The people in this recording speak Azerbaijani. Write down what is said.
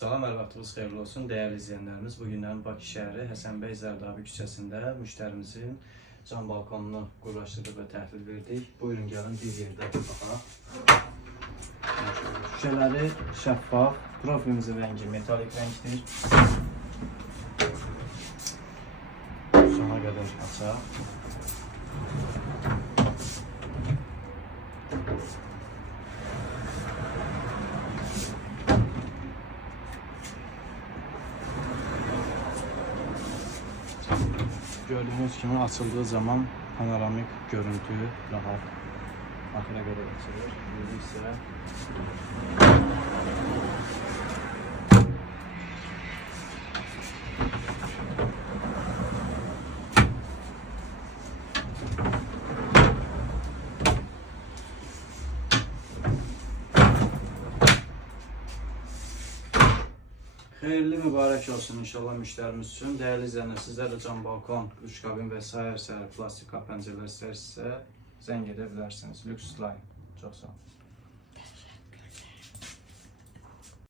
Salam, hər vaxtınız xeyirli olsun, dəyərli izləyənlərimiz. Bugünlərin Bakı şəhəri Həsənbəy Zərdabi küçəsində müştərimizin cam balkonunu quraşdırıb və təhvil verdik. Buyurun, gəlin bir yerdə baxaq. Şüşələri şəffaf, profilimizin rəngi metalik rəngdir. Sona qədər açaq. Gördüğünüz kimi açıldığı zaman panoramik görüntü rahat axıra qədər açılır. İndi isə xeyirli mübarək olsun inşallah müştərimiz üçün. Dəyərli izləyənlər, sizlər də cam balkon, üç kabin və sair plastik qapı pəncərələr istəyirsinizsə zəng edə bilərsiniz. Lüks Line. Çox sağ olun.